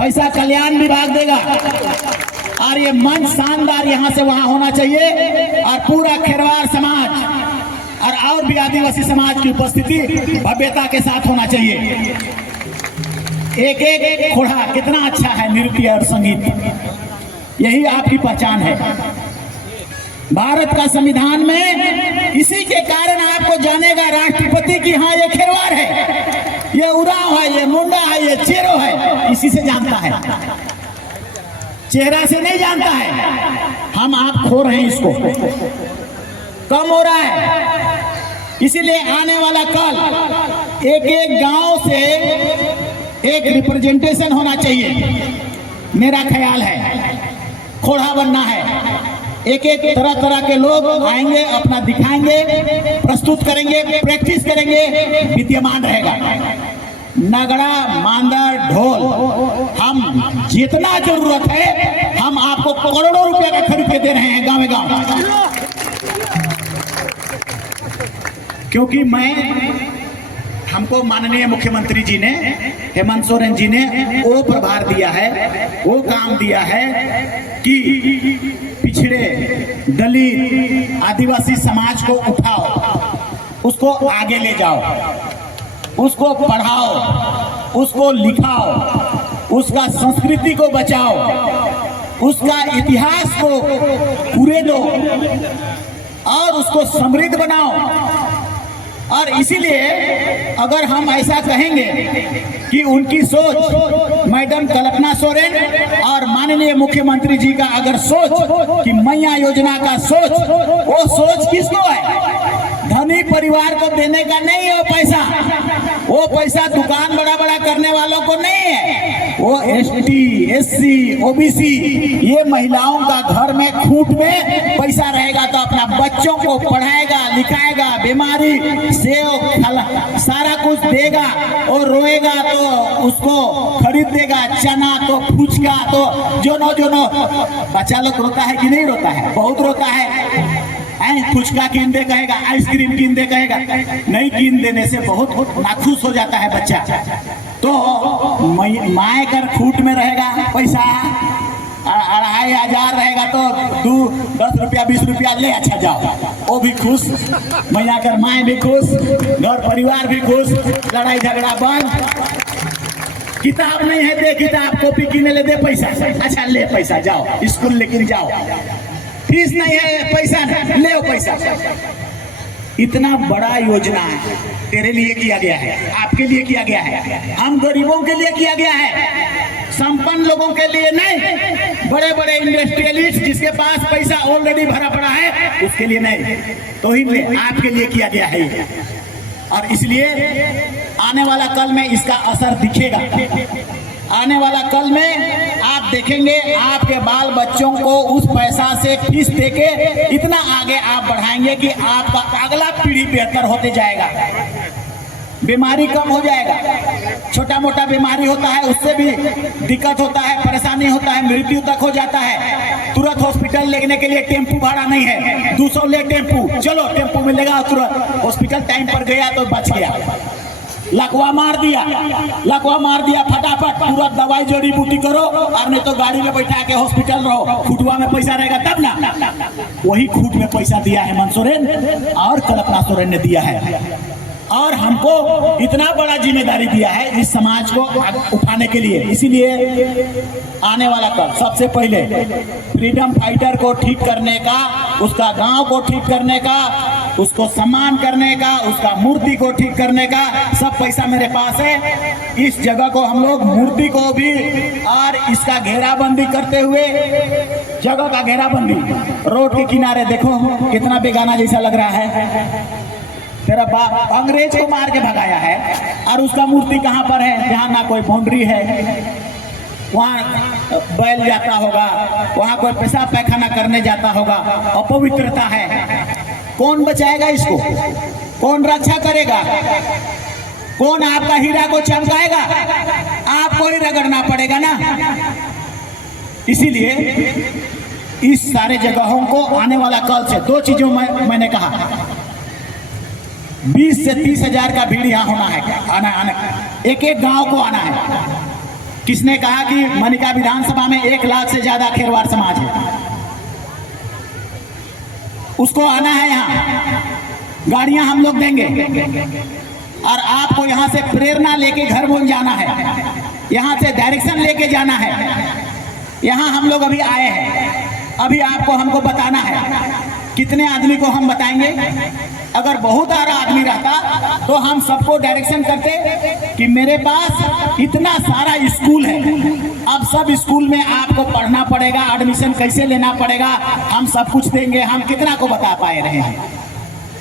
पैसा कल्याण विभाग देगा। और ये मंच शानदार यहाँ से वहां होना चाहिए और पूरा खेरवार समाज और भी आदिवासी समाज की उपस्थिति भव्यता के साथ होना चाहिए। एक एक घोड़ा कितना अच्छा है, नृत्य और संगीत, यही आपकी पहचान है। भारत का संविधान में इसी के कारण आपको जानेगा राष्ट्रपति की हाँ ये खेरवार है, ये उरांव है, ये मुंडा है, ये चेरो है, इसी से जानता है, चेहरा से नहीं जानता है। हम आप खो रहे हैं, इसको कम हो रहा है। इसीलिए आने वाला कल एक एक गांव से एक रिप्रेजेंटेशन होना चाहिए, मेरा ख्याल है। खोड़ा बनना है, एक एक तरह तरह के लोग आएंगे, अपना दिखाएंगे, प्रस्तुत करेंगे, प्रैक्टिस करेंगे, विद्यमान रहेगा। नगड़ा, मांदर, ढोल, हम जितना जरूरत है हम आपको करोड़ों रुपए का खरीद के दे रहे हैं गाँव गाँव। क्योंकि हमको माननीय मुख्यमंत्री जी ने, हेमंत सोरेन जी ने वो प्रभार दिया है, वो काम दिया है कि पिछड़े, दलित, आदिवासी समाज को उठाओ, उसको आगे ले जाओ, उसको पढ़ाओ, उसको लिखाओ, उसका संस्कृति को बचाओ, उसका इतिहास को पूरे दो और उसको समृद्ध बनाओ। और इसीलिए अगर हम ऐसा कहेंगे कि उनकी सोच, मैडम कल्पना सोरेन और माननीय मुख्यमंत्री जी का अगर सोच कि मैया योजना का सोच, वो सोच किसको है? धनी परिवार को देने का नहीं है वो पैसा दुकान बड़ा बड़ा करने वालों को नहीं है। वो एसटी, एससी, ओबीसी, ये महिलाओं का घर में खूंट में पैसा रहेगा तो अपना बच्चों को पढ़ाएगा, लिखाएगा, बीमारी से सारा कुछ देगा, और रोएगा तो उसको खरीद देगा, चना तो फुचका तो जो बच्चा लोग रोता है कि नहीं रोता है? बहुत रोता है। फुचका कीन दे कहेगा, आइसक्रीम कीन दे कहेगा, नहीं कीन देने से बहुत नाखुश हो जाता है बच्चा। तो माए कर खूट में रहेगा पैसा, 2500 रहेगा तो 10 रुपया 20 रुपया ले, अच्छा जाओ, वो भी खुश, मैया कर माए भी खुश, घर परिवार भी खुश, लड़ाई झगड़ा बंद। किताब नहीं है, दे किताब, कॉपी कीने ले, दे पैसा, अच्छा ले पैसा, जाओ स्कूल लेकिन जाओ, फीस नहीं है, पैसा ले पैसा। इतना बड़ा योजना है तेरे लिए किया गया है, आपके लिए किया गया है, हम गरीबों के लिए किया गया है, संपन्न लोगों के लिए नहीं। बड़े बड़े इंडस्ट्रियलिस्ट जिसके पास पैसा ऑलरेडी भरा पड़ा है उसके लिए नहीं, तो ही आपके लिए किया गया है। और इसलिए आने वाला कल में इसका असर दिखेगा। आने वाला कल में आप देखेंगे आपके बाल बच्चों को उस पैसा से फीस देके इतना आगे आप बढ़ाएंगे कि आपका अगला पीढ़ी बेहतर होते जाएगा, बीमारी कम हो जाएगा। छोटा मोटा बीमारी होता है उससे भी दिक्कत होता है, परेशानी होता है, मृत्यु तक हो जाता है। तुरंत हॉस्पिटल लेने के लिए टेम्पू भाड़ा नहीं है, 200 ले टेम्पू, चलो टेम्पू में लेगा, तुरंत हॉस्पिटल टाइम पर गया तो बच गया। लकवा मार दिया फटाफट, पूरा दवाई जड़ी बूटी करो, और नहीं तो गाड़ी में बैठा के हॉस्पिटल रहो, खूटवा में पैसा रहेगा तब ना। वही खूट में पैसा दिया है हेमंत सोरेन और कल्पना सोरेन ने दिया है, और हमको इतना बड़ा जिम्मेदारी दिया है इस समाज को उठाने के लिए। इसीलिए आने वाला कल सबसे पहले फ्रीडम फाइटर को ठीक करने का, उसका गांव को ठीक करने का, उसको सम्मान करने का, उसका मूर्ति को ठीक करने का सब पैसा मेरे पास है। इस जगह को हम लोग मूर्ति को भी और इसका घेराबंदी करते हुए, जगह का घेराबंदी, रोड के किनारे देखो कितना बेगाना जैसा लग रहा है। तेरा बाप अंग्रेज को मार के भगाया है और उसका मूर्ति कहाँ पर है? जहाँ ना कोई बाउंड्री है, वहाँ बैल जाता होगा, वहाँ कोई पेशाब पैखाना करने जाता होगा, अपवित्रता है। कौन बचाएगा इसको? कौन रक्षा करेगा? कौन आपका हीरा को चमकाएगा? आपको ही रगड़ना पड़ेगा ना। इसीलिए इस सारे जगहों को आने वाला कल से दो चीजों में मैंने कहा, 20 से 30 हजार का भीड़ यहाँ होना है, आना एक एक गांव को आना है। किसने कहा कि मनिका विधानसभा में 1 लाख से ज्यादा खेरवाड़ समाज है? उसको आना है यहाँ, गाड़ियां हम लोग देंगे और आपको यहाँ से प्रेरणा लेके घर बोल जाना है, यहाँ से डायरेक्शन लेके जाना है। यहाँ हम लोग अभी आए हैं, अभी आपको हमको बताना है। कितने आदमी को हम बताएंगे? अगर बहुत सारा आदमी रहता तो हम सबको डायरेक्शन करते कि मेरे पास इतना सारा स्कूल है, अब सब स्कूल में आपको पढ़ना पड़ेगा, एडमिशन कैसे लेना पड़ेगा, हम सब कुछ देंगे। हम कितना को बता पाए रहे हैं?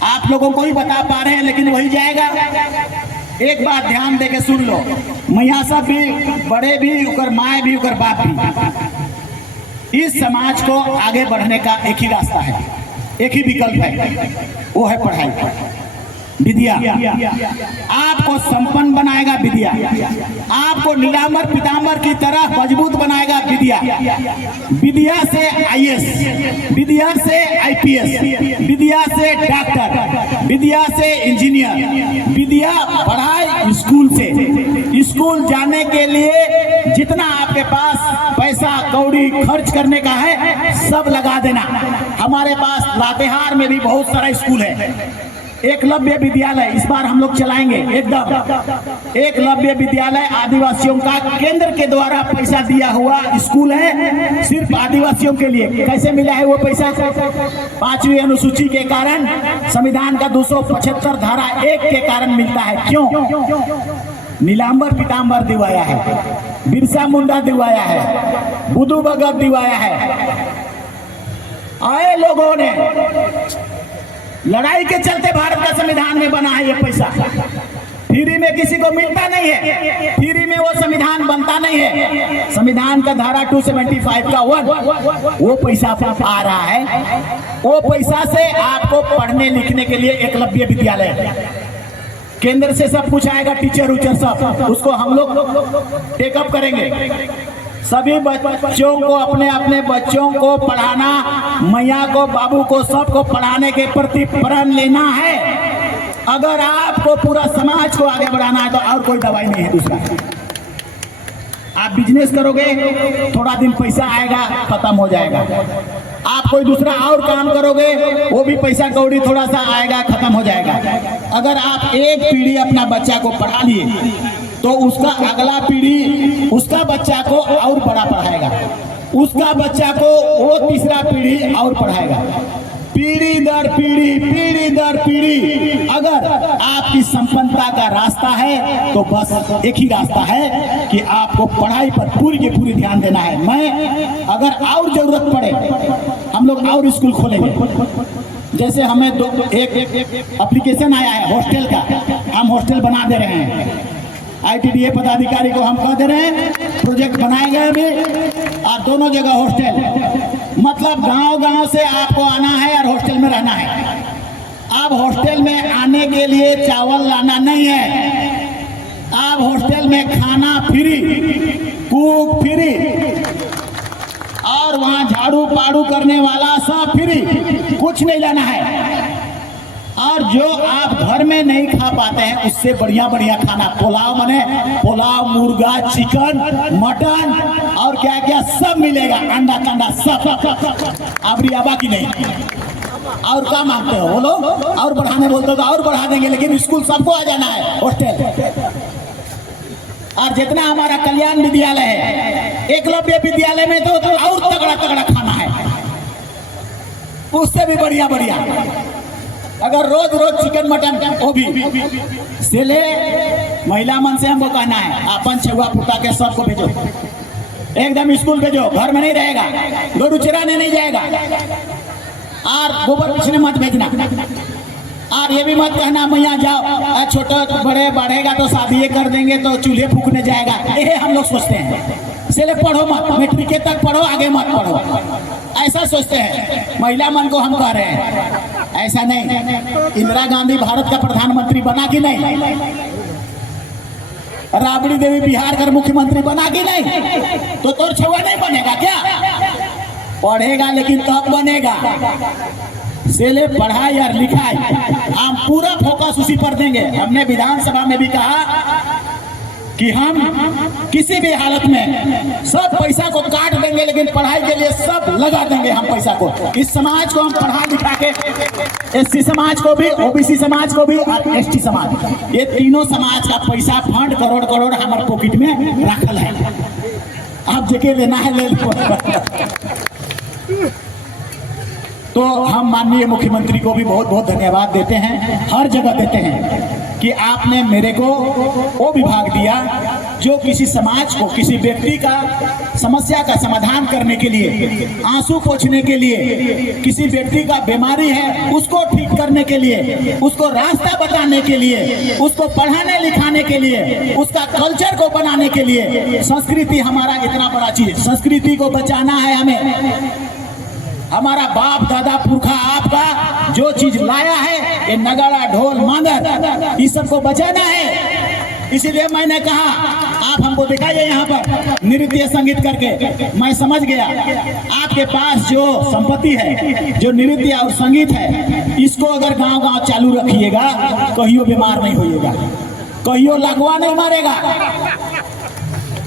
आप लोगों को ही बता पा रहे हैं, लेकिन वही जाएगा। एक बात ध्यान दे के सुन लो, मैया सब भी, बड़े भी, उकर माए भी, उकर बाप भी, इस समाज को आगे बढ़ने का एक ही रास्ता है, एक ही विकल्प है, वो है पढ़ाई, विद्या। आपको संपन्न बनाएगा विद्या, आपको नीलांबर पीतांबर की तरह मजबूत बनाएगा विद्या। विद्या से आईएएस, विद्या से आईपीएस, विद्या से डॉक्टर, विद्या से इंजीनियर। विद्या पढ़ाई स्कूल से। स्कूल जाने के लिए जितना आपके पास पैसा कौड़ी खर्च करने का है सब लगा देना। हमारे पास लातेहार में भी बहुत सारा स्कूल है। एकलव्य विद्यालय इस बार हम लोग चलाएंगे एकदम। एकलव्य विद्यालय आदिवासियों का केंद्र के द्वारा पैसा दिया हुआ स्कूल है, सिर्फ आदिवासियों के लिए। कैसे मिला है वो पैसा? 5वीं अनुसूची के कारण, संविधान का 275 धारा 1 के कारण मिलता है। क्यों? नीलांबर पीतांबर दिवाया है, बिरसा मुंडा दिवाया है, बुद्धू भगत दिवाया है। आए लोगों ने लड़ाई के चलते भारत का संविधान में बना है ये पैसा। फ्री में किसी को मिलता नहीं है, फ्री में वो संविधान बनता नहीं है। संविधान का धारा 275 का 1 वो पैसा आ रहा है। वो पैसा से आपको पढ़ने लिखने के लिए एकलव्य विद्यालय, केंद्र से सब कुछ आएगा, टीचर उचर सब, उसको हम लोग टेकअप करेंगे। सभी बच्चों को, अपने अपने बच्चों को पढ़ाना, मैया को, बाबू को, सबको पढ़ाने के प्रति प्रण लेना है। अगर आपको पूरा समाज को आगे बढ़ाना है तो और कोई दवाई नहीं है दूसरा। आप बिजनेस करोगे, थोड़ा दिन पैसा आएगा, खत्म हो जाएगा। आप कोई दूसरा और काम करोगे, वो भी पैसा कौड़ी थोड़ा सा आएगा, खत्म हो जाएगा। अगर आप एक पीढ़ी अपना बच्चा को पढ़ा लिए तो उसका अगला पीढ़ी उसका बच्चा को और बड़ा पढ़ाएगा, उसका बच्चा को वो तीसरा पीढ़ी और पढ़ाएगा। पीढ़ी दर पीढ़ी, पीढ़ी दर पीढ़ी। अगर आपकी संपन्नता का रास्ता है तो बस एक ही रास्ता है कि आपको पढ़ाई पर पूरी की पूरी ध्यान देना है। मैं अगर और जरूरत पड़े हम लोग और स्कूल खोलेंगे। जैसे हमें एक एप्लीकेशन आया है हॉस्टल का, हम हॉस्टल बना दे रहे हैं। ITDA पदाधिकारी को हम कह दे रहे हैं, प्रोजेक्ट बनाए गए अभी, और दोनों जगह हॉस्टल, मतलब गांव-गांव से आपको आना है और हॉस्टल में रहना है। अब हॉस्टल में आने के लिए चावल लाना नहीं है, अब हॉस्टल में खाना फ्री, कुक फ्री, और वहाँ झाड़ू पाड़ू करने वाला सब फ्री, कुछ नहीं लाना है। और जो आप घर में नहीं खा पाते हैं उससे बढ़िया बढ़िया खाना, पुलाव बने, पुलाव, मुर्गा, चिकन, मटन और क्या क्या सब मिलेगा, अंडा कंडा सब। अब रियाबा की नहीं। और क्या मांगते हो बोलो? और बढ़ाने बोलते हो तो और बढ़ा देंगे, लेकिन स्कूल सबको आ जाना है हॉस्टल। और जितना हमारा कल्याण विद्यालय है, एकलव्य विद्यालय में तो और तगड़ा तगड़ा खाना है, उससे भी बढ़िया बढ़िया। अगर रोज रोज चिकन मटन वो भी से ले, महिला मन से हमको कहना है अपन छुआ पुता के सबको भेजो, एकदम स्कूल भेजो, घर में नहीं रहेगा, गोरू चराने नहीं जाएगा, और गोबर पिछने मत भेजना। और ये भी मत कहना मैया जाओ, छोटे बड़े बढ़ेगा तो शादी कर देंगे तो चूल्हे फूकने जाएगा, ये हम लोग सोचते हैं। इसलिए पढ़ो मत, मैट्रिक तक पढ़ो, आगे मत पढ़ो, ऐसा सोचते हैं। महिला मन को हम कह रहे हैं ऐसा नहीं। इंदिरा गांधी भारत का प्रधानमंत्री बना कि नहीं? राबड़ी देवी बिहार का मुख्यमंत्री बना कि नहीं? तो तोर छुआ नहीं बनेगा क्या? पढ़ेगा लेकिन तब बनेगा। सेले पढ़ाई और लिखाई हम पूरा फोकस उसी पर देंगे। हमने विधानसभा में भी कहा कि हम किसी भी हालत में सब पैसा को काट देंगे, लेकिन पढ़ाई के लिए सब लगा देंगे हम पैसा को। इस समाज को हम पढ़ा लिखा के एससी समाज को भी, ओबीसी समाज को भी और एसटी समाज, ये तीनों समाज का पैसा फंड करोड़ करोड़ हमारे पॉकेट में रखल है। आप जेके लेना है ले लो। तो हम माननीय मुख्यमंत्री को भी बहुत बहुत धन्यवाद देते हैं, हर जगह देते हैं कि आपने मेरे को वो विभाग दिया जो किसी समाज को, किसी व्यक्ति का समस्या का समाधान करने के लिए, आंसू पोंछने के लिए, किसी व्यक्ति का बीमारी है उसको ठीक करने के लिए, उसको रास्ता बताने के लिए, उसको पढ़ाने लिखाने के लिए, उसका कल्चर को बनाने के लिए। संस्कृति हमारा इतना बड़ा चीज, संस्कृति को बचाना है हमें। हमारा बाप दादा पुरखा आपका जो चीज लाया है, ये नगाड़ा ढोल मांदर, इस सबको बचाना है। इसीलिए मैंने कहा आप हमको दिखाइए यहाँ पर नृत्य संगीत करके। मैं समझ गया आपके पास जो संपत्ति है, जो नृत्य और संगीत है, इसको अगर गांव गांव चालू रखिएगा, कहियो बीमार नहीं होइएगा, कहियो लगवा नहीं मारेगा।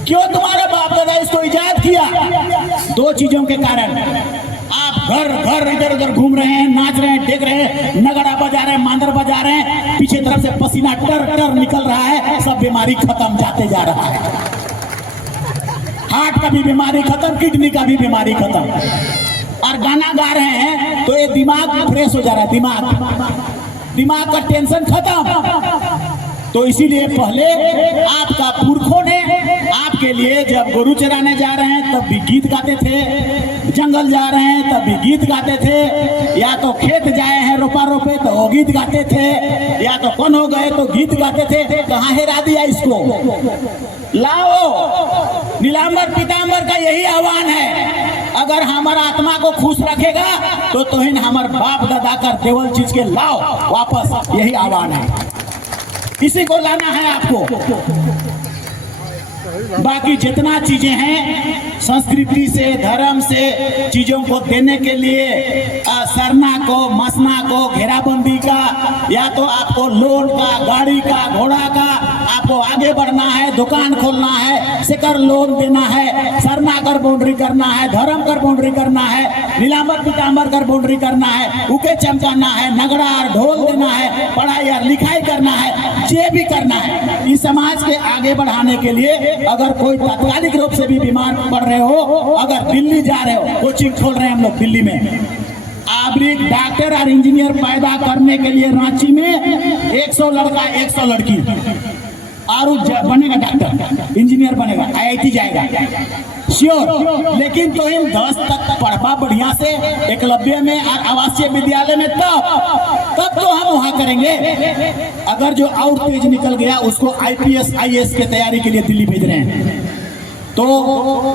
क्यों तुम्हारे बाप दादा इसको इजाद किया? दो चीजों के कारण। आप घर घर इधर उधर घूम रहे हैं, नाच रहे हैं, देख रहे हैं, नगाड़ा बजा रहे हैं, मांदर बजा रहे हैं, पीछे तरफ से पसीना टर टर निकल रहा है, सब बीमारी खत्म जाते जा रहा है। हार्ट का भी बीमारी खत्म, किडनी का भी बीमारी खत्म। और गाना गा रहे हैं तो ये दिमाग फ्रेश हो जा रहा है, दिमाग का टेंशन खत्म। तो इसीलिए पहले आपका पुरखों ने आपके लिए, जब गोरू चराने जा रहे हैं तब भी गीत गाते थे, जंगल जा रहे हैं तब भी गीत गाते थे, या तो खेत जाए हैं रोपा रोपे तो वो गीत गाते थे, या तो कौन हो गए तो गीत गाते थे। कहाँ हेरा दिया इसको? लाओ। नीलांबर पीतांबर का यही आह्वान है, अगर हमारा आत्मा को खुश रखेगा तो तोहिन हमारे बाप दादा का देवल चीज के लाओ वापस, यही आह्वान है। इसी को लाना है आपको। बाकी जितना चीजें हैं संस्कृति से, धर्म से चीजों को देने के लिए, सरना को, मसना को, घेराबंदी का, या तो आपको लोन का, गाड़ी का, घोड़ा का, आपको आगे बढ़ना है, दुकान खोलना है, सेकर लोन देना है, सरना कर बाउंड्री करना है, धर्म कर बाउंड्री करना है, नीलांबर पीतांबर कर बाउंड्री करना है, उके चमकाना है, नगड़ा और ढोल देना है, पढ़ाई और लिखाई करना है, ये भी करना है। इस समाज के आगे बढ़ाने के लिए अगर कोई तात्कालिक रूप से भी बीमार पड़ रहे हो, अगर दिल्ली जा रहे हो, कोचिंग खोल रहे हैं हम लोग दिल्ली में, आबरी डॉक्टर और इंजीनियर पैदा करने के लिए रांची में 100 लड़का 100 लड़की और बनेगा, डॉक्टर इंजीनियर बनेगा, IIT जाएगा श्योर। लेकिन तो इन 10 तक पढ़वा बढ़िया से एकलव्य में और आवासीय विद्यालय में, तब तो हम वहां करेंगे। अगर जो और तेज निकल गया उसको IPS IAS की तैयारी के लिए दिल्ली भेज रहे हैं। तो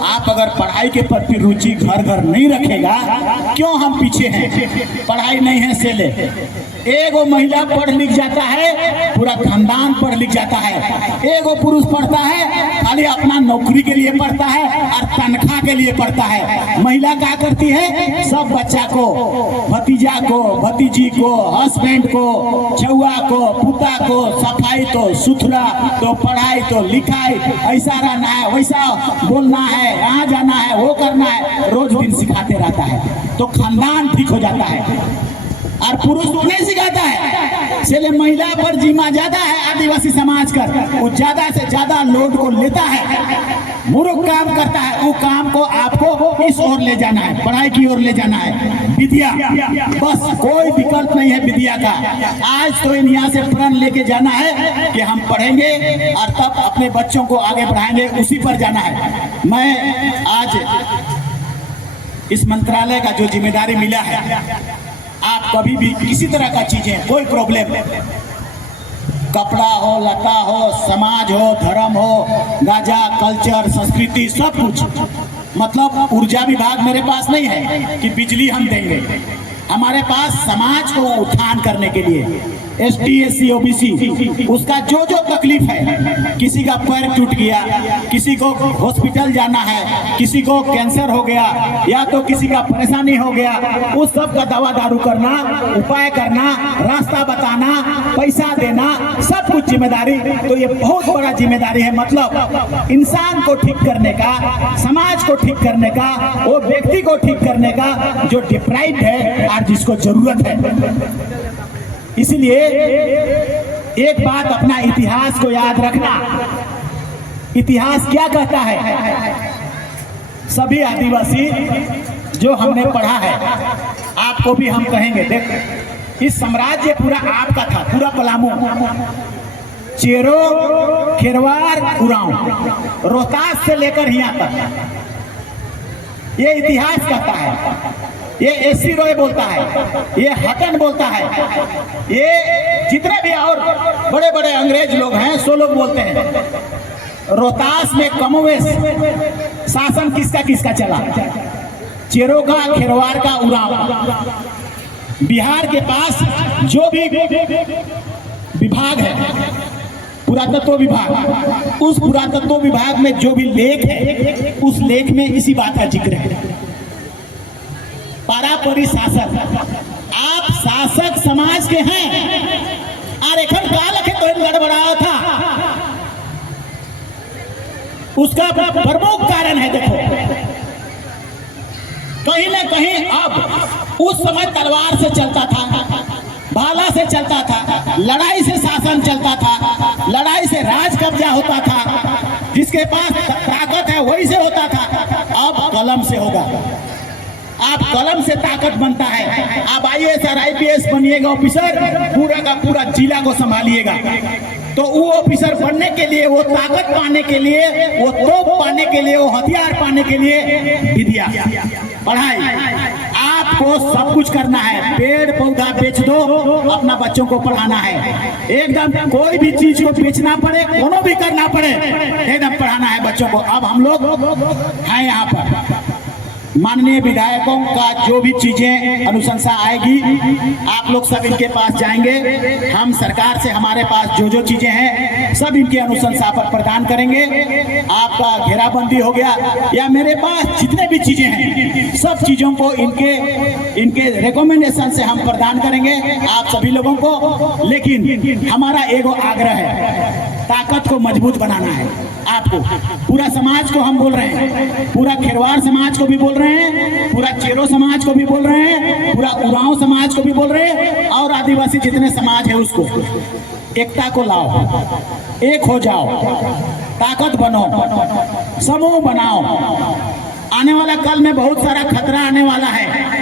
आप अगर पढ़ाई के प्रति रुचि घर घर नहीं रखेगा, क्यों हम पीछे हैं? पढ़ाई नहीं है से ले, एगो महिला पढ़ लिख जाता है, पूरा खानदान पढ़ लिख जाता है। एगो पुरुष पढ़ता है, खाली अपना नौकरी के लिए पढ़ता है और तनख्वाह के लिए पढ़ता है। महिला क्या करती है? सब बच्चा को, भतीजा को, भतीजी को, हस्बैंड को, छुआ को, पुता को, सफाई तो सुथरा तो पढ़ाई तो लिखाई, ऐसा रहना है, वैसा बोलना है, यहाँ जाना है, वो करना है, रोज दिन सिखाते रहता है, तो खानदान ठीक हो जाता है। और पुरुष को नहीं सिखाता है, इसलिए महिला पर जिम्मा ज्यादा है। आदिवासी समाज का वो ज्यादा से ज्यादा लोड को लेता है, मूर्ख काम करता है। वो काम को आपको इस ओर ले जाना है, पढ़ाई की ओर ले जाना है, विद्या, बस कोई विकल्प नहीं है विद्या का। आज तो यहाँ से प्रण लेके जाना है कि हम पढ़ेंगे और तब अपने बच्चों को आगे बढ़ाएंगे, उसी पर जाना है। मैं आज इस मंत्रालय का जो जिम्मेदारी मिला है, आप कभी भी किसी तरह का चीजें, कोई प्रॉब्लम, कपड़ा हो, लता हो, समाज हो, धर्म हो, गाजा, कल्चर, संस्कृति, सब कुछ, मतलब ऊर्जा विभाग मेरे पास नहीं है कि बिजली हम देंगे। हमारे पास समाज को उत्थान करने के लिए, ST SC OBC उसका जो जो तकलीफ है, किसी का पैर टूट गया, किसी को हॉस्पिटल जाना है, किसी को कैंसर हो गया या तो किसी का परेशानी हो गया, उस सब का दवा दारू करना, उपाय करना, रास्ता बताना, पैसा देना, सब कुछ जिम्मेदारी। तो ये बहुत बड़ा जिम्मेदारी है। मतलब इंसान को ठीक करने का, समाज को ठीक करने का, वो व्यक्ति को ठीक करने का जो डिप्राइव्ड है और जिसको जरूरत है। इसलिए एक बात, अपना इतिहास को याद रखना। इतिहास क्या कहता है? सभी आदिवासी जो हमने पढ़ा है, आपको भी हम कहेंगे, देख इस साम्राज्य पूरा आपका था, पूरा पलामू, चेरो, खेरवार, उरांव, रोहतास से लेकर यहाँ तक ये इतिहास कहता है। ये एसी रॉय बोलता है, ये हटन बोलता है, ये जितने भी और बड़े बड़े अंग्रेज लोग हैं सो लोग बोलते हैं। रोहतास में कमोवेश शासन किसका किसका चला? चेरो का, खेरवार का, उरांव। बिहार के पास जो भी विभाग है, पुरातत्व विभाग, उस पुरातत्व विभाग में जो भी लेख है, उस लेख में इसी बात का जिक्र है। पारापरी शासक, आप शासक समाज के हैं और एखन काल के तो गड़बड़ाया था। उसका प्रमुख कारण है, देखो कहीं ना कहीं अब उस समय तलवार से चलता था, भाला से चलता था, लड़ाई से शासन चलता था, लड़ाई से राज कब्जा होता था, जिसके पास ताकत है वही से होता था। अब कलम से होगा। आप कलम से ताकत बनता है। आप IAS और IPS बनिएगा ऑफिसर, पूरा का पूरा जिला को संभालिएगा। तो वो ऑफिसर बनने के लिए, वो ताकत पाने के लिए, वो तोप पाने के लिए, वो हथियार पाने के लिए विद्या, पढ़ाई, आपको सब कुछ करना है। पेड़ पौधा बेच दो, अपना बच्चों को पढ़ाना है। एकदम कोई भी चीज को बेचना पड़े, कोनो भी करना पड़े, एकदम पढ़ाना है बच्चों को। अब हम लोग हैं यहाँ पर, माननीय विधायकों का जो भी चीजें अनुशंसा आएगी, आप लोग सब इनके पास जाएंगे। हम सरकार से, हमारे पास जो जो चीजें हैं सब इनकी अनुशंसा पर प्रदान करेंगे। आपका घेराबंदी हो गया या मेरे पास जितने भी चीजें हैं, सब चीजों को इनके रिकमेंडेशन से हम प्रदान करेंगे आप सभी लोगों को। लेकिन हमारा एगो आग्रह है, ताकत को मजबूत बनाना है आपको। पूरा समाज को हम बोल रहे हैं, पूरा खेरवार समाज को भी बोल रहे हैं, पूरा चेरो समाज को भी बोल रहे हैं, पूरा उरांव समाज को भी बोल रहे हैं, और आदिवासी जितने समाज है उसको एकता को लाओ, एक हो जाओ, ताकत बनो, समूह बनाओ। आने वाला कल में बहुत सारा खतरा आने वाला है।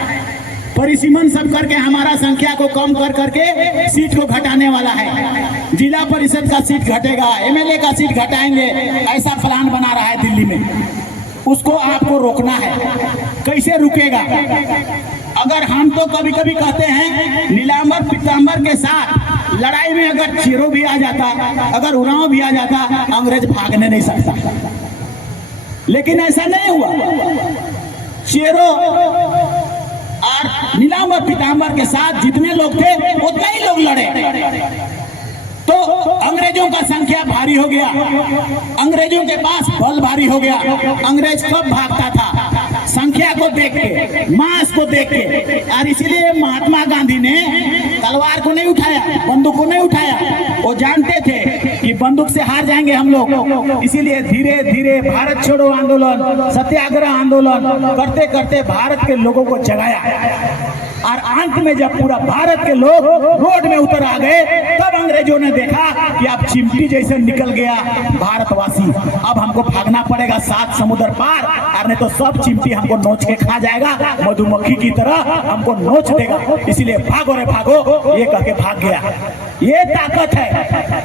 परिसीमन सब करके हमारा संख्या को कम कर करके सीट को घटाने वाला है। जिला परिषद का सीट घटेगा, MLA का सीट घटाएंगे, ऐसा प्लान बना रहा है दिल्ली में। उसको आपको रोकना है। कैसे रुकेगा? अगर हम तो कभी कभी कहते हैं नीलांबर पीतांबर के साथ लड़ाई में अगर चेरो भी आ जाता, अगर उरांव भी आ जाता, अंग्रेज भागने नहीं सकता। लेकिन ऐसा नहीं हुआ। चेरो और नीलांबर पीतांबर के साथ जितने लोग थे उतने ही लोग लड़े, तो अंग्रेजों का संख्या भारी हो गया, अंग्रेजों के पास बल भारी हो गया। अंग्रेज कब भागता था? संख्या को देख के, मास को देख के। और इसीलिए महात्मा गांधी ने तलवार को नहीं उठाया, बंदूक को नहीं उठाया। वो जानते थे कि बंदूक से हार जाएंगे हम लोग। इसीलिए धीरे धीरे भारत छोड़ो आंदोलन, सत्याग्रह आंदोलन करते करते भारत के लोगों को जगाया। और अंत में जब पूरा भारत के लोग रोड में उतर आ गए, तब अंग्रेजों ने देखा कि अब चिमटी जैसे निकल गया भारतवासी, अब हमको भागना पड़ेगा 7 समुद्र पार, और नहीं तो सब चिमटी हमको नोच के खा जाएगा, मधुमक्खी की तरह हमको नोच देगा। इसलिए भागो रे भागो, ये कह के भाग गया। ये ताकत है,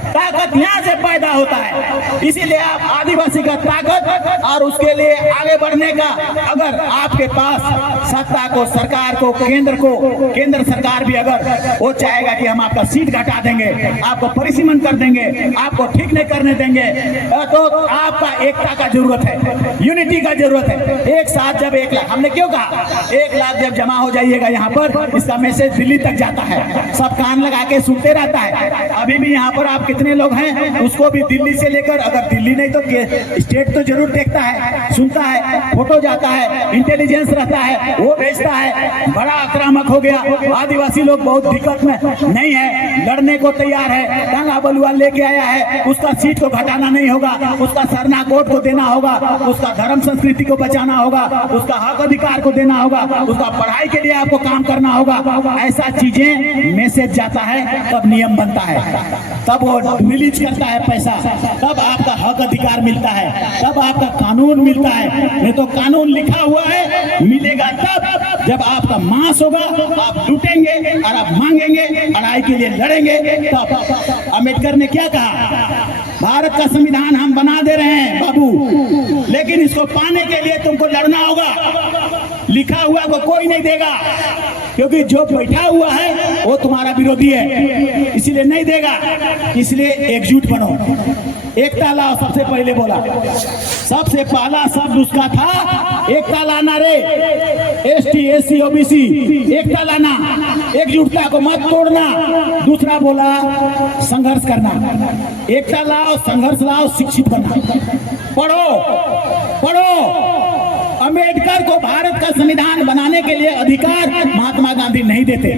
ताकत यहाँ से पैदा होता है। इसीलिए आप आदिवासी का ताकत और उसके लिए आगे बढ़ने का, अगर आपके पास सत्ता को, सरकार को, केंद्र सरकार भी अगर वो चाहेगा कि हम आपका सीट घटा देंगे, आपको परिसीमन कर देंगे, आपको ठीक नहीं करने देंगे, तो आपका एकता का जरूरत है, यूनिटी का जरूरत है। एक साथ जब 1 लाख, हमने क्यों कहा 1 लाख जब जमा हो जाइएगा यहाँ पर, इसका मैसेज दिल्ली तक जाता है, सब कान लगा के सुनते रहता है। है। अभी भी यहाँ पर आप कितने लोग हैं, उसको भी दिल्ली से लेकर, अगर दिल्ली नहीं तो स्टेट तो जरूर देखता है, सुनता है, फोटो जाता है, इंटेलिजेंस रहता है, वो भेजता है। बड़ा आक्रामक हो गया। आदिवासी लोग बहुत दिक्कत में नहीं है, लड़ने को तैयार है, टांगा बलुआ लेके आया है। उसका सीट को घटाना नहीं होगा, उसका सरना कोट को देना होगा, उसका धर्म संस्कृति को बचाना होगा, उसका हक अधिकार को देना होगा, उसका पढ़ाई के लिए आपको काम करना होगा। ऐसा चीजें मैसेज जाता है, तब नियम बनता है, तब वो रिलीज करता है पैसा, तब आपका हक अधिकार मिलता है, तब आपका कानून मिलता है। नहीं तो कानून लिखा हुआ है, मिलेगा तब जब आपका मांस होगा, आप लूटेंगे और आप मांगेंगे, लड़ाई के लिए लड़ेंगे तब। अम्बेडकर ने क्या कहा, भारत का संविधान हम बना दे रहे हैं बाबू, लेकिन इसको पाने के लिए तुमको लड़ना होगा। लिखा हुआ को कोई नहीं देगा, क्योंकि जो बैठा हुआ है वो तुम्हारा विरोधी है, इसलिए नहीं देगा। इसलिए एकजुट बनो, एकता लाओ। सबसे पहले बोला, सबसे पहला शब्द उसका था एकता लाना रे। एसटी, एससी, ओबीसी, एकता लाना, एकजुटता को मत तोड़ना। दूसरा बोला संघर्ष करना, एकता लाओ, संघर्ष लाओ, शिक्षित बनना। पढ़ो पढ़ो। अम्बेडकर को भारत का संविधान बनाने के लिए अधिकार महात्मा गांधी नहीं देते,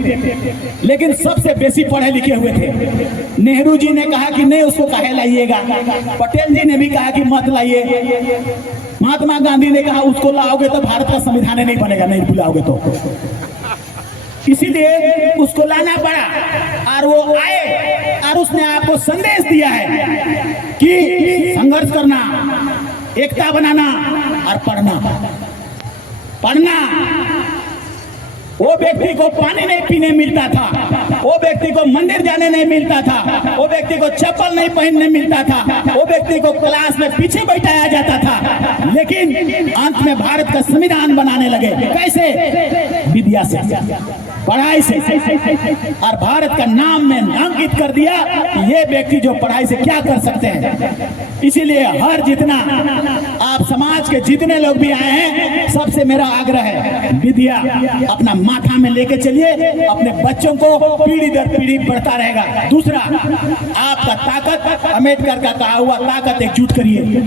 लेकिन सबसे बेसी पढ़े लिखे हुए थे। नेहरू जी ने कहा कि नहीं, उसको काहे लाइएगा। पटेल जी ने भी कहा कि मत लाइए। महात्मा गांधी ने कहा उसको लाओगे तो भारत का संविधान नहीं बनेगा, नहीं बुलाओगे तो। इसीलिए उसको लाना पड़ा और वो आए और उसने आपको संदेश दिया है कि संघर्ष करना, एकता बनाना और पढ़ना। पढ़ना, वो व्यक्ति को पानी नहीं पीने मिलता था, वो व्यक्ति को मंदिर जाने नहीं मिलता था, वो व्यक्ति को चप्पल नहीं पहनने मिलता था, वो व्यक्ति को क्लास में पीछे बैठाया जाता था। लेकिन अंत में भारत का संविधान बनाने लगे। कैसे? विद्या से, पढ़ाई से। और भारत का नाम में अंकित कर दिया कि ये व्यक्ति जो पढ़ाई से क्या कर सकते हैं। इसीलिए हर जितना आप समाज के जितने लोग भी आए हैं, सबसे मेरा आग्रह है, विद्या अपना माथा में लेके चलिए, अपने बच्चों को पीढ़ी दर पीढ़ी बढ़ता रहेगा। दूसरा, आपका ताकत, अम्बेडकर का कहा हुआ ताकत एकजुट करिए।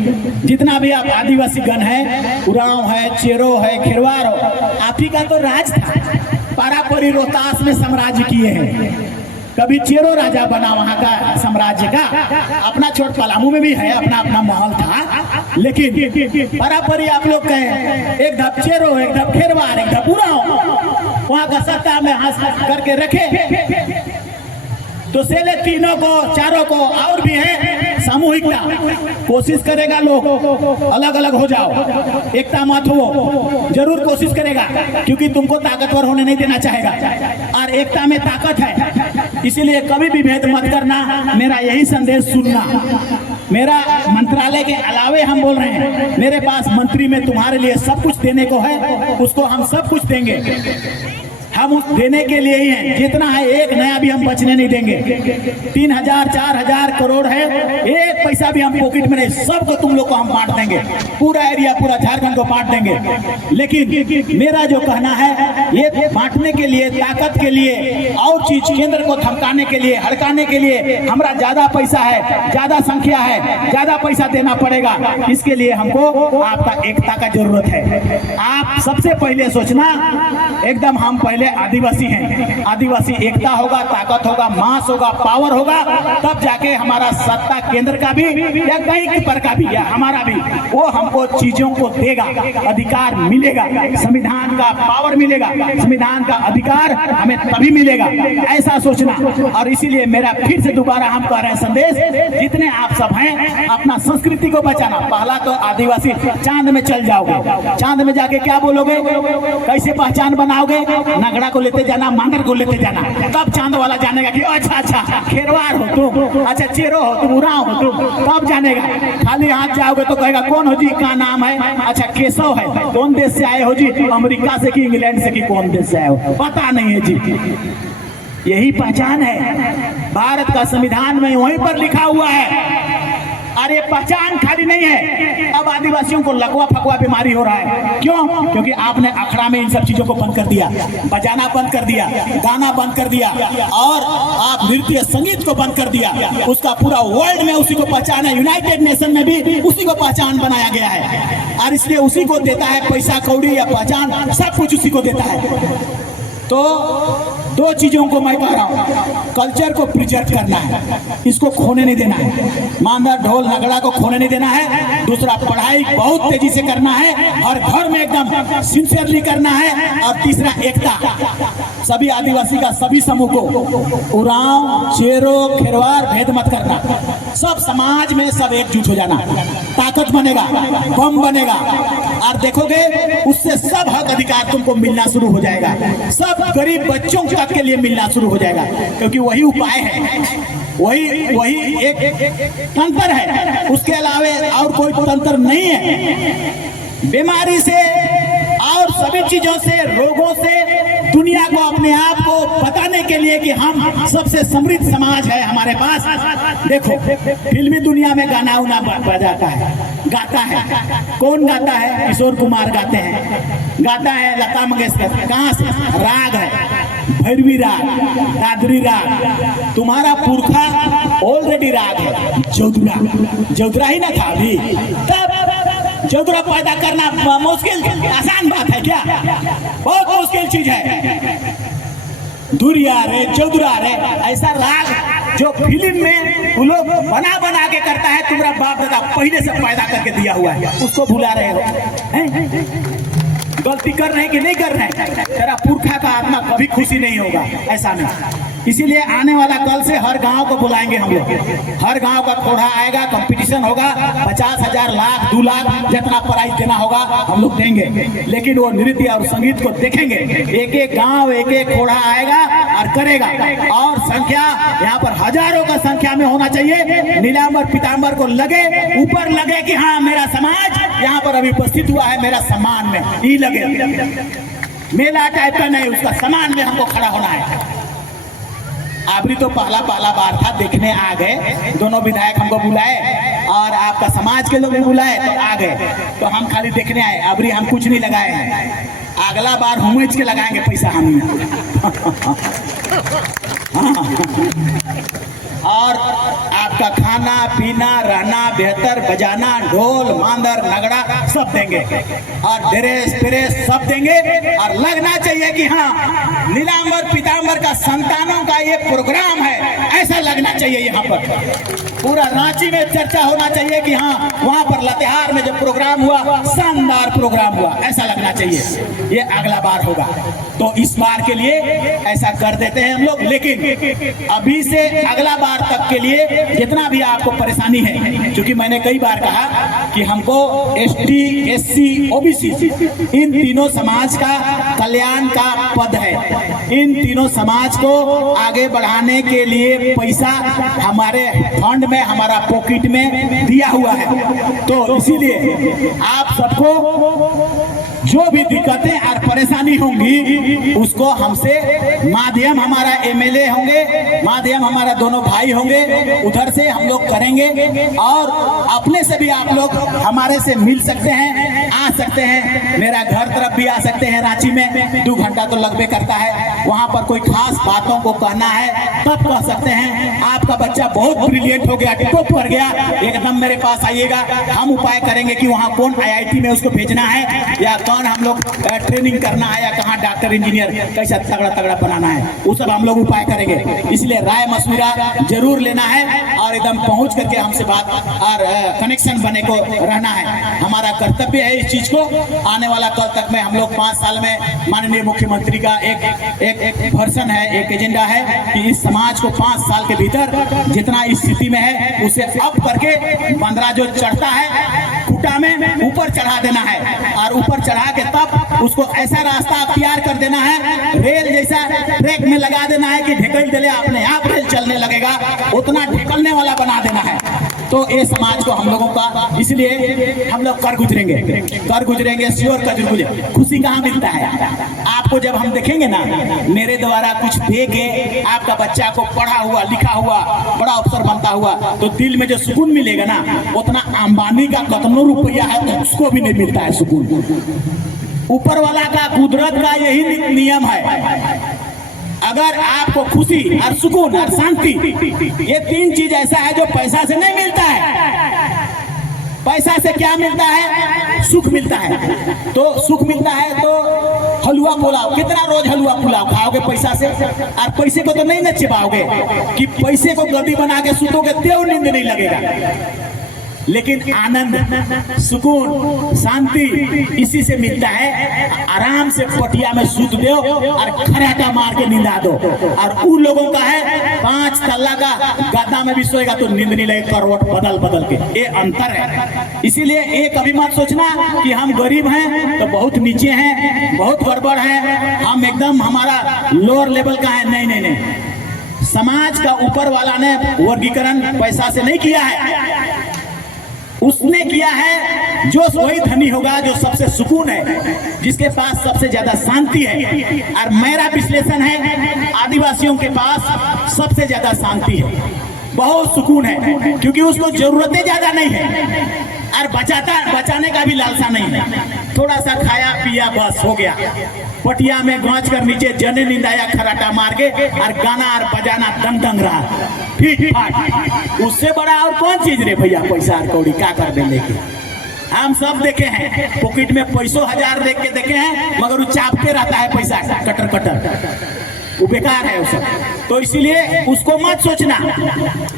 जितना भी आप आदिवासी गण है, उरांव है, चेरो है, खिरवार हो, आप ही का तो राज था। पारापरी रोहतास में साम्राज्य किए हैं, कभी चेरो राजा बना वहां का साम्राज्य का। अपना छोट पलामू में भी है, अपना अपना महल था। लेकिन पारापरी आप लोग कहें, एक धप चेरो, एक धप खेरवार, एक धप उरांव, वहां का सत्ता में हाथ करके रखे तो सेले तीनों को, चारों को, और भी है सामूहिकता। कोशिश करेगा लोग अलग अलग हो जाओ, एकता मत हो, जरूर कोशिश करेगा, क्योंकि तुमको ताकतवर होने नहीं देना चाहेगा और एकता में ताकत है। इसीलिए कभी भी भेद मत करना। मेरा यही संदेश सुनना। मेरा मंत्रालय के अलावे हम बोल रहे हैं, मेरे पास मंत्री में तुम्हारे लिए सब कुछ देने को है, उसको हम सब कुछ देंगे। हम उस देने के लिए ही हैं, जितना है एक नया भी हम बचने नहीं देंगे। 3000 4000 करोड़ है, एक पैसा भी हम पॉकेट में नहीं, सबको तुम लोग को हम बांट देंगे, पूरा एरिया, पूरा झारखंड को बांट देंगे। लेकिन मेरा जो कहना है, ये बांटने के लिए, ताकत के लिए और चीज, केंद्र को थमकाने के लिए, हड़काने के लिए हमारा ज्यादा पैसा है, ज्यादा संख्या है, ज्यादा पैसा देना पड़ेगा। इसके लिए हमको आपका एकता का जरूरत है। आप सबसे पहले सोचना, एकदम हम पहले आदिवासी हैं, आदिवासी एकता होगा, ताकत होगा, मास होगा, पावर होगा, तब जाके हमारा सत्ता केंद्र का भी या कहीं पर का भी या हमारा भी, वो हमको चीजों को देगा, अधिकार मिलेगा, संविधान का पावर मिलेगा, संविधान का अधिकार हमें तभी मिलेगा। ऐसा सोचना। और इसीलिए मेरा फिर से दोबारा हम कह रहे हैं संदेश, जितने आप सब हैं, अपना संस्कृति को बचाना। पहला तो आदिवासी, चांद में चल जाओगे, चांद में जाके क्या बोलोगे, कैसे पहचान बनाओगे? नगड़ा को लेते जाना, मांगर को लेते जाना, तब चांद वाला जानेगा कि अच्छा अच्छा खेरवार हो तुम, अच्छा चेरो हो तुम, उरांव हो तुम, तब जानेगा। खाली हाथ जाओगे तो कहेगा कौन हो जी, क्या नाम है? अच्छा केशव है, कौन देश से आए हो जी? अमेरिका से कि इंग्लैंड से कि कौन देश से आए हो? पता नहीं है जी। यही पहचान है। भारत का संविधान में वहीं पर लिखा हुआ है अरे पहचान खाली नहीं है, अब आदिवासियों को लकवा फकवा बीमारी हो रहा है। क्यों? क्योंकि आपने अखड़ा में इन सब चीजों को बंद कर दिया, बजाना बंद कर दिया, गाना बंद कर दिया, और आप नृत्य संगीत को बंद कर दिया। उसका पूरा वर्ल्ड में उसी को पहचान है, यूनाइटेड नेशन में भी उसी को पहचान बनाया गया है, और इसलिए उसी को देता है पैसा कौड़ी या पहचान, सब कुछ उसी को देता है। तो दो चीजों को मैं कह रहा हूँ, कल्चर को प्रिजर्व करना है, इसको खोने नहीं देना है, मांदर ढोल नगड़ा को खोने नहीं देना है। दूसरा, पढ़ाई बहुत तेजी से करना है, हर घर में एकदम सिंसियरली करना है। और तीसरा, एकता, सभी आदिवासी का सभी समूह को उरांव चेरो खेरवार भेद मत करना, सब समाज में सब एकजुट हो जाना, ताकत बनेगा, बम बनेगा, और देखोगे उससे सब हक अधिकार तुमको मिलना शुरू हो जाएगा, सब गरीब बच्चों तक के लिए मिलना शुरू हो जाएगा, क्योंकि वही उपाय है, वही एक तंत्र है, उसके अलावा और कोई तंत्र नहीं है। बीमारी से और सभी चीजों से, रोगों से दुनिया को, अपने आप को बताने के लिए कि हम सबसे समृद्ध समाज है हमारे पास। देखो, फिल्मी दुनिया में गाना उना बजाता है, गाता है, कौन गाता है? किशोर कुमार गाते हैं, गाता है लता मंगेशकर, कहाँ से? राग है, भैरवी राग, दादरी राग, तुम्हारा पुरखा ऑलरेडी राग है जोधरा, जोधरा ही ना था अभी, तब जोधरा पैदा करना मुश्किल, आसान बात है क्या? बहुत मुश्किल चीज है। दुरिया रे, चौधरा रे, ऐसा राग जो फिल्म में वो लोग बना बना के करता है, तुम्हारा बाप दादा पहले से पैदा करके दिया हुआ है, उसको भुला रहे हो। गलती कर रहे हैं कि नहीं कर रहे हैं? तेरा पुरखा का आत्मा कभी खुशी नहीं होगा, ऐसा नहीं। इसीलिए आने वाला कल से हर गांव को बुलाएंगे हम लोग, हर गांव का घोड़ा आएगा, कंपटीशन होगा, 50,000 लाख 2 लाख जितना प्राइज देना होगा हम लोग देंगे, लेकिन वो नृत्य और संगीत को देखेंगे। एक एक गांव, एक एक घोड़ा आएगा और करेगा, और संख्या यहाँ पर हजारों का संख्या में होना चाहिए। नीलांबर पीतांबर को लगे, ऊपर लगे कि हाँ मेरा समाज यहाँ पर अभी उपस्थित हुआ है, मेरा सम्मान में ही लगे, मेला टाइप का नहीं, उसका सम्मान में हमको खड़ा होना है। अभी तो पहला बार था, देखने आ गए, दोनों विधायक हमको बुलाए और आपका समाज के लोग भी बुलाए तो आ गए, तो हम खाली देखने आए, अभी हम कुछ नहीं लगाए हैं, अगला बार हम के लगाएंगे पैसा हम। और आपका खाना पीना रहना बेहतर, बजाना ढोल मांदर नगड़ा सब देंगे, और ड्रेस प्रेस सब देंगे, और लगना चाहिए कि हाँ नीलांबर पीतांबर का संतानों का ये प्रोग्राम है, ऐसा लगना चाहिए। यहाँ पर पूरा रांची में चर्चा होना चाहिए कि हाँ वहाँ पर लातेहार में जो प्रोग्राम हुआ शानदार प्रोग्राम हुआ, ऐसा लगना चाहिए। ये अगला बार होगा, तो इस बार के लिए ऐसा कर देते हैं हम लोग, लेकिन अभी से अगला बार तक के लिए जितना भी आपको परेशानी है, क्योंकि मैंने कई बार कहा कि हमको ST SC OBC इन तीनों समाज का कल्याण का पद है, इन तीनों समाज को आगे बढ़ाने के लिए पैसा हमारे फंड में, हमारा पॉकेट में दिया हुआ है। तो इसीलिए आप सबको जो भी दिक्कतें और परेशानी होंगी उसको हमसे माध्यम, हमारा MLA होंगे, माध्यम हमारा दोनों भाई होंगे, उधर से हम लोग करेंगे, और अपने से भी आप लोग हमारे से मिल सकते हैं, आ सकते हैं, मेरा घर तरफ भी आ सकते हैं। रांची में 2 घंटा तो लगभग करता है, वहाँ पर कोई खास बातों को कहना है तब कह सकते हैं। आपका बच्चा बहुत ब्रिलियंट हो गया, टॉप कर गया, एकदम मेरे पास आइएगा, हम उपाय करेंगे कि वहाँ कौन IIT में उसको भेजना है, या कौन हम लोग ट्रेनिंग करना है, या कहाँ डॉक्टर इंजीनियर कैसा तगड़ा बनाना है, वो सब हम लोग उपाय करेंगे। इसलिए राय मशविरा जरूर लेना है, और एकदम पहुंच करके हमसे बात और कनेक्शन बने को रहना है। हमारा कर्तव्य है इस चीज को। आने वाला कल तक में हम लोग 5 साल में माननीय मुख्यमंत्री का एक वर्षन है, एक एजेंडा है कि इस समाज को 5 साल के भीतर जितना इस स्थिति में है उसे अप करके 15 जो चढ़ता है झुट्टा में ऊपर चढ़ा देना है और ऊपर चढ़ा के तब उसको ऐसा रास्ता तैयार कर देना है, रेल जैसा ट्रैक में लगा देना है कि ढकेल दे, अपने आप रेल चलने लगेगा, उतना ढकेलने वाला बना देना है। तो ये समाज को हम लोगों का, इसलिए हम लोग कर गुजरेंगे श्योर कर गुजरेंगे। खुशी कहाँ मिलता है आपको? जब हम देखेंगे ना मेरे द्वारा कुछ दे के आपका बच्चा को पढ़ा हुआ लिखा हुआ बड़ा अफसर बनता हुआ, तो दिल में जो सुकून मिलेगा ना, उतना अंबानी का कितना रुपया है तो उसको भी नहीं मिलता है सुकून। ऊपर वाला का, कुदरत का यही नियम है। अगर आपको खुशी और सुकून और शांति, ये तीन चीज ऐसा है जो पैसा से नहीं मिलता है। पैसा से क्या मिलता है? सुख मिलता है। तो सुख मिलता है तो हलवा पुलाव, कितना रोज हलवा पुलाव खाओगे पैसा से? और पैसे को तो नहीं न चिबाओगे कि पैसे को गद्दी बना के सुतोगे, देव नींद नहीं लगेगा। लेकिन आनंद, सुकून, शांति इसी से मिलता है। आराम से पटिया में सूत दो और खराटा मार के नींदा दो। और उन लोगों का है 5 तल्ला का गद्दा में भी सोएगा तो नींद नहीं लगेगा, करवट बदल बदल के। ये अंतर है। इसीलिए एक कभी मत सोचना कि हम गरीब हैं तो बहुत नीचे हैं, बहुत गड़बड़ है, हम एकदम हमारा लोअर लेवल का है। नहीं नहीं नहीं, समाज का ऊपर वाला ने वर्गीकरण पैसा से नहीं किया है, उसने किया है जो वही धनी होगा जो सबसे सुकून है, जिसके पास सबसे ज्यादा शांति है। और मेरा विश्लेषण है आदिवासियों के पास सबसे ज्यादा शांति है, बहुत सुकून है, क्योंकि उसको जरूरतें ज्यादा नहीं है और बचाने का भी लालसा नहीं है। थोड़ा सा खाया पिया बस हो गया, पटिया में गांच कर नीचे जने निंदाया खराटा मार के और गाना और बजाना दंग दंग रहा, ठीक ठाक। उससे बड़ा और कौन चीज रे भैया? पैसा और कौड़ी क्या कर दे लेके? हम सब देखे हैं, पॉकेट में पैसों 1000 देख के देखे हैं, मगर वो चापते रहता है पैसा कटर कटर, वो बेकार है उसको। तो इसीलिए उसको मत सोचना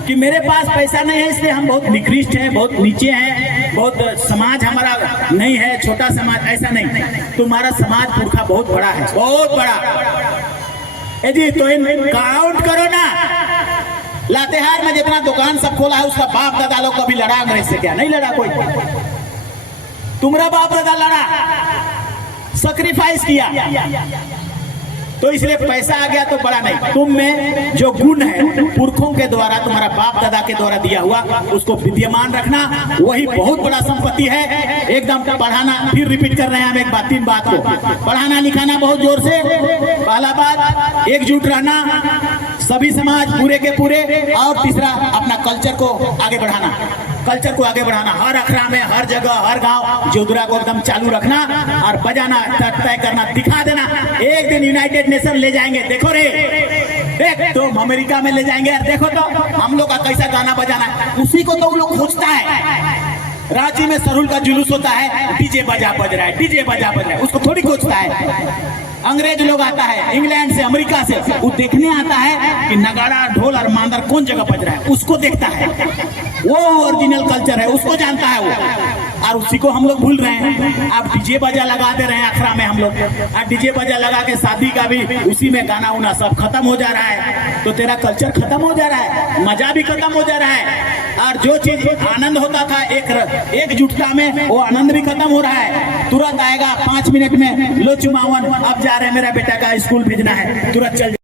कि मेरे पास पैसा नहीं है इसलिए हम बहुत निकृष्ट हैं, बहुत नीचे हैं, बहुत समाज हमारा नहीं है, छोटा समाज, ऐसा नहीं। तुम्हारा समाज पुरखा बहुत बड़ा है, बहुत बड़ा। जी तो काउंट करो ना, लातेहार में जितना दुकान सब खोला है उसका बाप दादा लोग कभी लड़ा अंग्रेज से? क्या नहीं लड़ा कोई? तुम्हारा बाप दादा लड़ा, सैक्रिफाइस किया, तो इसलिए पैसा आ गया तो बड़ा नहीं। तुम में जो गुण है पुरखों के द्वारा, तुम्हारा बाप दादा के द्वारा दिया हुआ, उसको विद्यमान रखना, वही बहुत बड़ा संपत्ति है। एकदम पढ़ाना, फिर रिपीट कर रहे हैं हम एक बात, 3 बात को, पढ़ाना लिखाना बहुत जोर से। पहला बात एकजुट रहना, सभी समाज पूरे के पूरे। और तीसरा अपना कल्चर को आगे बढ़ाना, कल्चर को आगे बढ़ाना, हर अखड़ा में, हर जगह, हर गांव जोधरा को एकदम चालू रखना और बजाना, तय करना, दिखा देना। एक दिन यूनाइटेड नेशन ले जाएंगे, देखो रे, देख तो अमेरिका में ले जाएंगे यार, देखो तो हम लोग का कैसा गाना बजाना है। उसी को तो वो लोग खोजता है। रांची में सरुल का जुलूस होता है, डीजे बजा बज रहा है, डीजे बजा बज रहा है, उसको थोड़ी खोजता है। अंग्रेज लोग आता है इंग्लैंड से, अमेरिका से, वो देखने आता है कि नगाड़ा, ढोल और मांदर कौन जगह बज रहा है, उसको देखता है। वो ओरिजिनल कल्चर है, उसको जानता है वो। और उसी को हम लोग भूल रहे हैं। आप डीजे बजा लगा दे रहे हैं अखड़ा में हम लोग, और डीजे बजा लगा के शादी का भी उसी में गाना उना सब खत्म हो जा रहा है। तो तेरा कल्चर खत्म हो जा रहा है, मजा भी खत्म हो जा रहा है। और जो चीज आनंद होता था एकजुटता में, वो आनंद भी खत्म हो रहा है। तुरंत आएगा 5 मिनट में, लो चुमावन अब जा रहे हैं, मेरा बेटा का स्कूल भेजना है, तुरंत चल